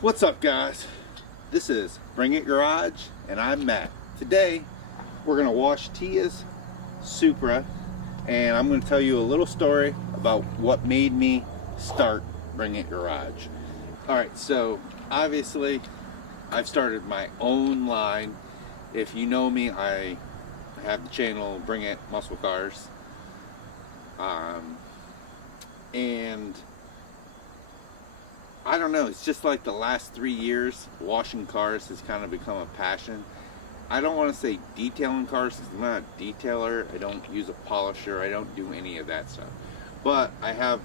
What's up, guys? This is Bring It Garage and I'm Matt. Today we're going to wash Tia's Supra and I'm going to tell you a little story about what made me start Bring It Garage. Alright, so obviously I've started my own line. If you know me, I have the channel Bring It Muscle Cars. And I don't know, it's just like the last 3 years, washing cars has kind of become a passion. I don't want to say detailing cars because I'm not a detailer. I don't use a polisher. I don't do any of that stuff. But I have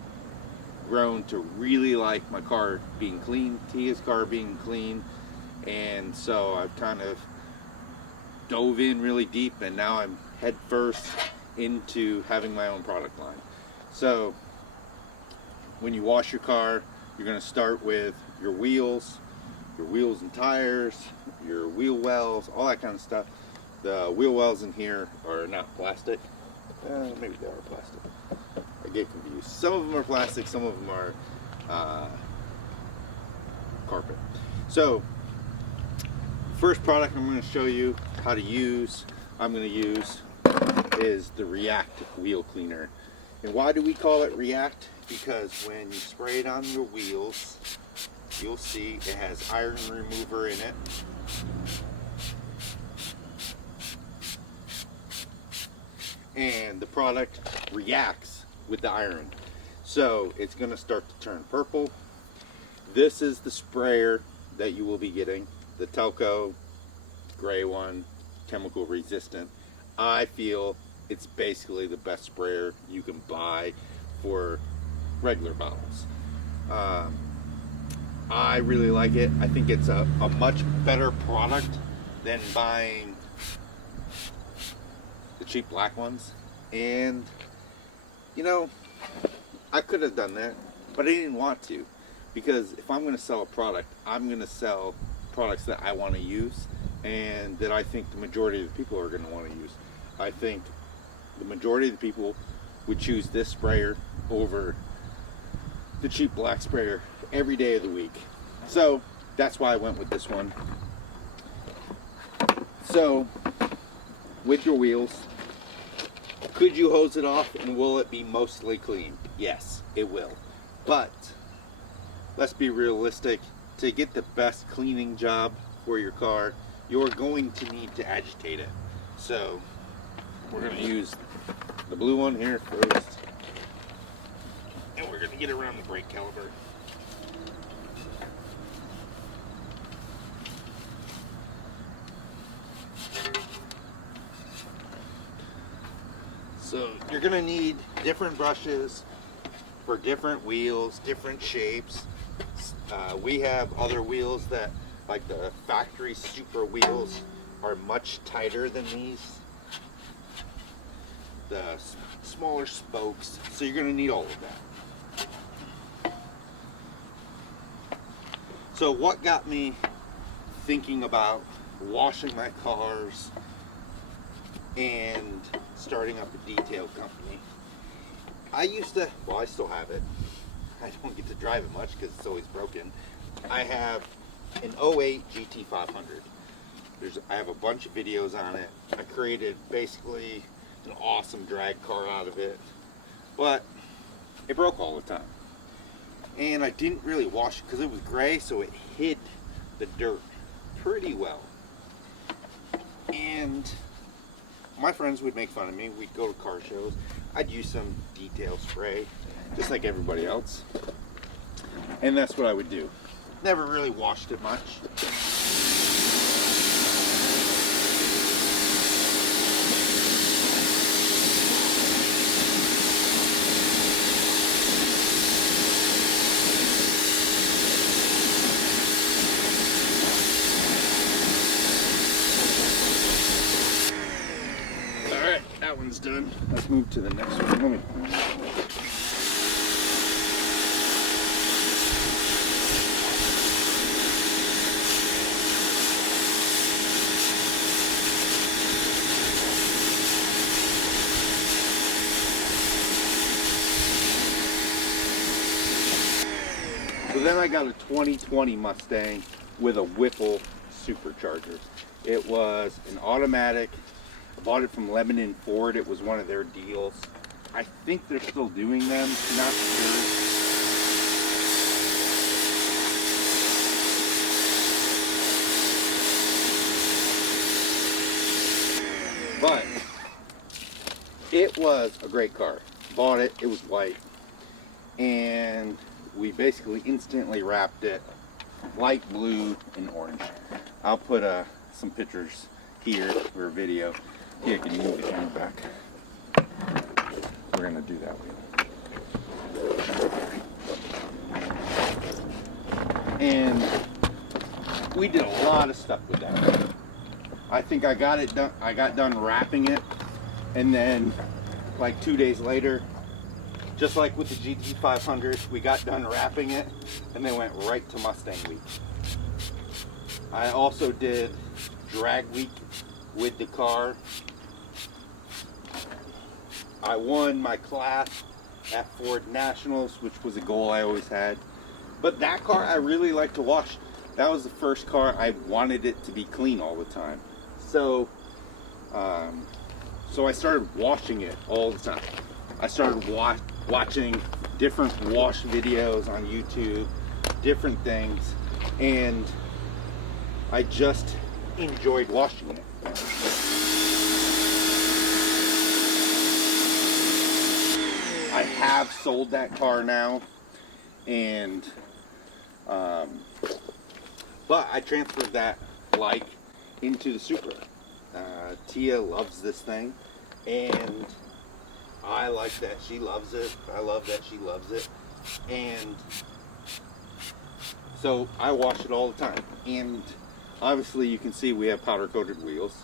grown to really like my car being clean, Tia's car being clean. And so I've kind of dove in really deep and now I'm head first into having my own product line. So when you wash your car, you're going to start with your wheels and tires, your wheel wells, all that kind of stuff. The wheel wells in here are not plastic. Maybe they are plastic. I get confused. Some of them are plastic, some of them are carpet. So, first product I'm going to show you how to use, is the React wheel cleaner. And why do we call it React? Because when you spray it on your wheels, you'll see it has iron remover in it. And the product reacts with the iron. So it's going to start to turn purple. This is the sprayer that you will be getting. The Telco gray one, chemical resistant. I feel it's basically the best sprayer you can buy for regular bottles. I really like it. I think it's a much better product than buying the cheap black ones. And you know, I could have done that, but I didn't want to, because if I'm going to sell a product, I'm going to sell products that I want to use and that I think the majority of the people are going to want to use. I think the majority of the people would choose this sprayer over the cheap black sprayer every day of the week. So that's why I went with this one. So with your wheels, could you hose it off and will it be mostly clean? Yes, it will. But let's be realistic. To get the best cleaning job for your car, you're going to need to agitate it. So we're going to use the blue one here first. And we're going to get around the brake caliper. So you're going to need different brushes for different wheels, different shapes. We have other wheels that, like the factory Supra wheels, are much tighter than these. The smaller spokes. So you're going to need all of that. So what got me thinking about washing my cars and starting up a detail company? I used to, well, I still have it. I don't get to drive it much because it's always broken. I have an 08 GT500. I have a bunch of videos on it. I created basically an awesome drag car out of it, but it broke all the time. And I didn't really wash it because it was gray, so it hid the dirt pretty well. And my friends would make fun of me. We'd go to car shows. I'd use some detail spray, just like everybody else. And that's what I would do. Never really washed it much. That one's done. Let's move to the next one. So then I got a 2020 Mustang with a Whipple supercharger. It was an automatic. I bought it from Lebanon Ford. It was one of their deals. I think they're still doing them, not sure. But it was a great car. Bought it, it was white, and we basically instantly wrapped it light blue and orange. I'll put some pictures here for a video. Yeah, can you move the camera back? We're gonna do that wheel. And we did a lot of stuff with that. I think I got it done. I got done wrapping it, and then like 2 days later, just like with the GT500, we got done wrapping it, and then went right to Mustang Week. I also did drag week with the car. I won my class at Ford Nationals, which was a goal I always had. But that car I really like to wash. That was the first car I wanted it to be clean all the time. So I started washing it all the time. I started watching different wash videos on YouTube, different things, and I just enjoyed washing it. I have sold that car now, and but I transferred that like into the Supra. Tia loves this thing, and I like that she loves it. I love that she loves it, and so I wash it all the time. And obviously you can see we have powder coated wheels.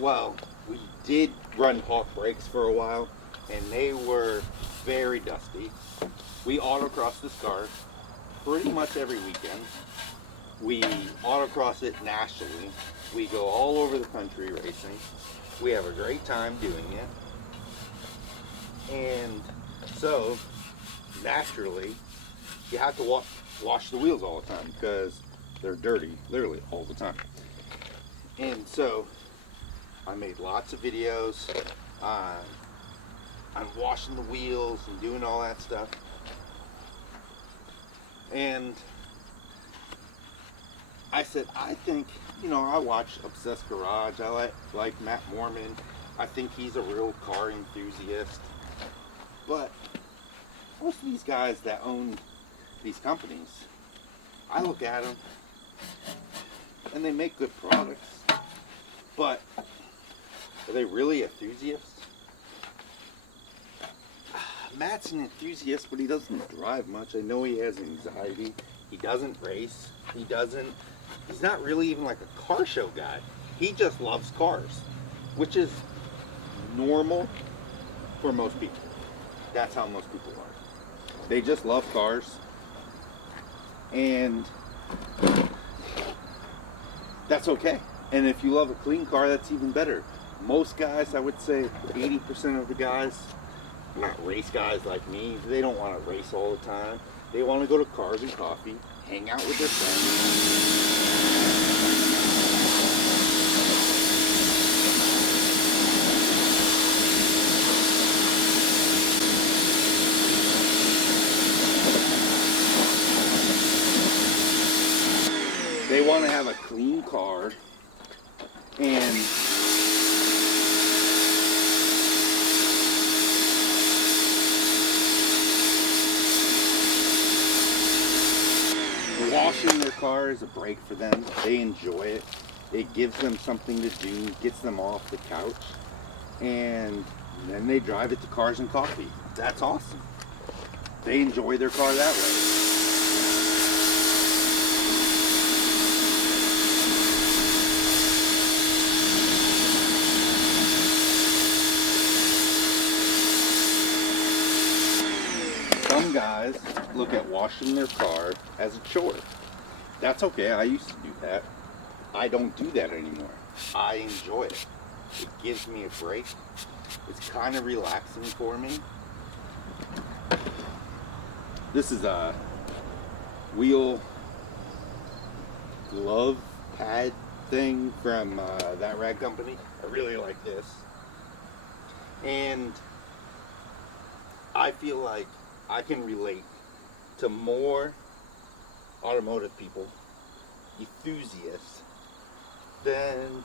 Well, we did run Hawk brakes for a while, and they were very dusty. We autocross this car pretty much every weekend. We autocross it nationally. We go all over the country racing. We have a great time doing it. And so, naturally, you have to wash the wheels all the time because they're dirty, literally all the time. And so, I made lots of videos on washing the wheels and doing all that stuff. And I said, I think, you know, I watch Obsessed Garage. I like Matt Mormon. I think he's a real car enthusiast. But most of these guys that own these companies, I look at them and they make good products. But are they really enthusiasts? Matt's an enthusiast, but he doesn't drive much. I know he has anxiety. He doesn't race. He's not really even like a car show guy. He just loves cars, which is normal for most people. That's how most people are. They just love cars, and that's okay. And if you love a clean car, that's even better. Most guys, I would say 80% of the guys, not race guys like me, they don't want to race all the time. They want to go to Cars and Coffee, hang out with their friends. They want to have a clean car, and washing their car is a break for them. They enjoy it. It gives them something to do, gets them off the couch, and then they drive it to Cars and Coffee. That's awesome. They enjoy their car that way. Some guys look at washing their car as a chore. That's okay, I used to do that. I don't do that anymore. I enjoy it. It gives me a break. It's kind of relaxing for me. This is wheel glove pad thing from that rag company. I really like this. And I feel like I can relate to more automotive people, enthusiasts, than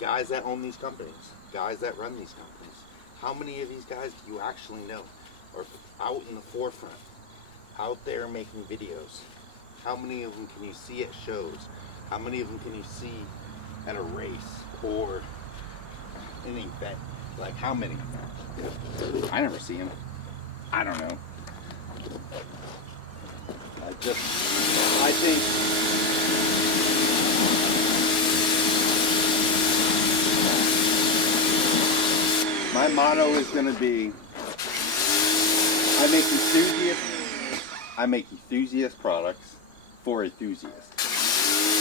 guys that own these companies, guys that run these companies. How many of these guys do you actually know are out in the forefront, out there making videos? How many of them can you see at shows? How many of them can you see at a race or an event? Like, how many? I never see them. I don't know. I think my motto is going to be, I make enthusiast products for enthusiasts.